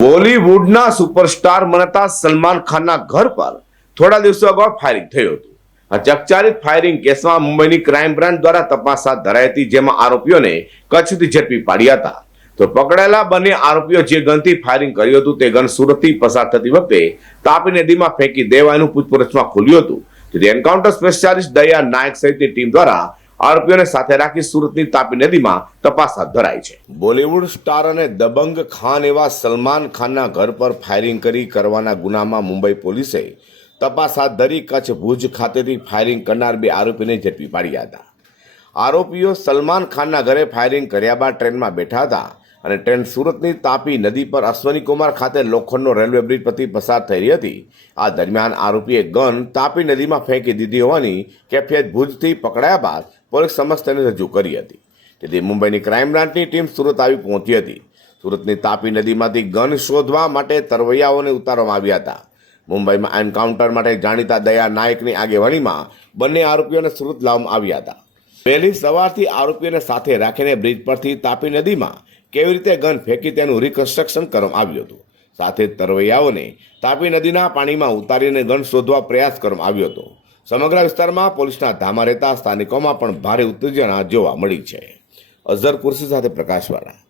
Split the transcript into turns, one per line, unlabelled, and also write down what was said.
બોલીવુડના સુપરસ્ટાર મનાતા સલમાન ખાનના ઘર પર થોડા દિવસો અગાઉ ફાયરિંગ થયું હતું. આ ચકચારિત ફાયરિંગ કેસમાં મુંબઈની ક્રાઇમ બ્રાન્ચ દ્વારા તપાસ હાથ ધરાઈ હતી, જેમાં આરોપીઓને કચ્છથી ઝડપી પાડ્યા હતા. તો પકડાયેલા બંને આરોપીઓ જે ગનથી ફાયરિંગ કર્યું હતું, તે ગન સુરતથી પસાર થતી વખતે તાપી નદીમાં ફેંકી દેવાનું પૂછપરછમાં ખુલ્યું હતું. તેથી એન્કાઉન્ટર સ્પેશિયાલિસ્ટ દયા નાયક સહિતની ટીમ દ્વારા આરોપીઓને સાથે રાખી સુરતની તાપી નદીમાં તપાસ હાથ ધરાઈ છે. બોલિવૂડ સ્ટાર અને દબંગ ખાન એવા સલમાન ખાનના ઘર પર ફાયરિંગ કરી કરવાના ગુનામાં મુંબઈ પોલીસે તપાસ હાથ ધરી કચ્છ ભુજ ખાતેથી ફાયરિંગ કરનાર બે આરોપીને ઝડપી પાડ્યા હતા. આરોપીઓ સલમાન ખાનના ઘરે ફાયરિંગ કર્યા બાદ ટ્રેનમાં બેઠા હતા. અને ટ્રેન સુરતની તાપી નદી પર અશ્વની કુમાર ખાતે લોખંડનો રેલવે બ્રિજ પરથી પસાર થઈ રહી હતી. આ દરમિયાન આરોપીએ ગન તાપી નદીમાં ફેંકી દીધી હોવાની કેફિયત ભુજથી પકડાયા બાદ પોલીસ સમક્ષ તેને રજૂ કરી હતી. તેથી મુંબઈની ક્રાઇમ બ્રાન્ચની ટીમ સુરત આવી પહોંચી હતી. સુરતની તાપી નદીમાંથી ગન શોધવા માટે તરવૈયાઓને ઉતારવામાં આવ્યા હતા. મુંબઈમાં એન્કાઉન્ટર માટે જાણીતા દયા નાયકની આગેવાનીમાં બંને આરોપીઓને સુરત લાવવામાં આવ્યા હતા. વહેલી સવારથી આરોપીઓને સાથે રાખીને બ્રિજ પરથી તાપી નદીમાં કેવી રીતે ગન ફેંકી તેનું રિકન્સ્ટ્રક્શન કરવામાં આવ્યું હતું. સાથે તરવૈયાઓને તાપી નદીના પાણીમાં ઉતારીને ગન શોધવા પ્રયાસ કરવામાં આવ્યો હતો. સમગ્ર વિસ્તારમાં પોલીસના ધામા રહેતા સ્થાનિકોમાં પણ ભારે ઉત્તેજના જોવા મળી છે. અઝર કુર્સી સાથે પ્રકાશવાળા.